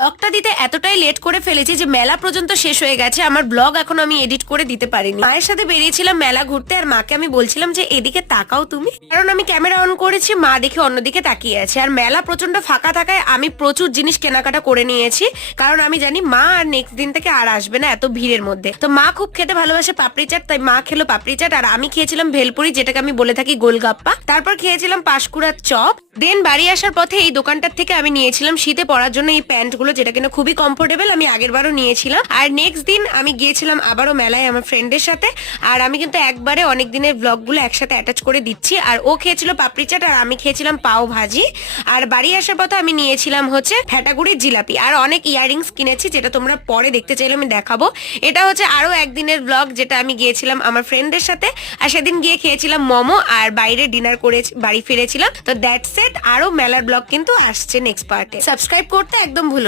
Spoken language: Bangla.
ব্লগটা দিতে এতটাই লেট করে ফেলেছি যে মেলা পর্যন্ত শেষ হয়ে গেছে, আমার ব্লগ এখন আমি এডিট করে দিতে পারিনি। মায়ের সাথে বেরিয়েছিলাম মেলা ঘুরতে, আর মাকে আমি বলছিলাম যে এদিকে তাকাও তুমি, কারণ আমি ক্যামেরা অন করেছি, মা দেখে অন্যদিকে তাকিয়ে আছে। আর মেলা প্রচন্ড ফাঁকা থাকায় আমি প্রচুর জিনিস কেনাকাটা করে নিয়েছি, কারণ আমি জানি মা আর নেক্সট দিন থেকে আর আসবে না এত ভিড়ের মধ্যে। তো মা খুব খেতে ভালোবাসে পাপড়ি চাট, তাই মা খেলো পাপড়ি চাট, আর আমি খেয়েছিলাম ভেলপুরি, যেটাকে আমি বলে থাকি গোলগাপ্পা। তারপর খেয়েছিলাম পাঁশকুড়ার চপ। দেন বাড়ি আসার পথে এই দোকানটার থেকে আমি নিয়েছিলাম শীতে পরার জন্য এই প্যান্ট গুলো, যেটা কিনা খুবই কমফোর্টেবল, আমি আগের বারও নিয়েছিলাম। আর নেক্সট দিন আমি গিয়েছিলাম আবারও মেলায় আমার ফ্রেন্ডের সাথে। আর আমি কিন্তু একবারে অনেক দিনের ব্লগ গুলো একসাথে অ্যাটাচ করে দিচ্ছি। আর ও খেয়েছিল পাপড়ি চাট আর আমি খেয়েছিলাম পাও ভাজি। আর বাড়ি আসার পথে আমি নিয়েছিলাম হচ্ছে ফ্যাটাগুড়ির জিলাপি, আর অনেক ইয়াররিংস কিনেছি, যেটা তোমরা পরে দেখতে চাইলে আমি দেখাবো। এটা হচ্ছে আরো একদিনের ব্লগ, যেটা আমি গিয়েছিলাম আমার ফ্রেন্ডদের সাথে, আর সেদিন গিয়ে খেয়েছিলাম মোমো আর বাইরে ডিনার করে বাড়ি ফিরেছিলাম। তো দ্যাটস ইট, আরো মেলার ব্লগ কিন্তু আসছে নেক্সট পার্টে। সাবস্ক্রাইব করতে একদম ভুলো না।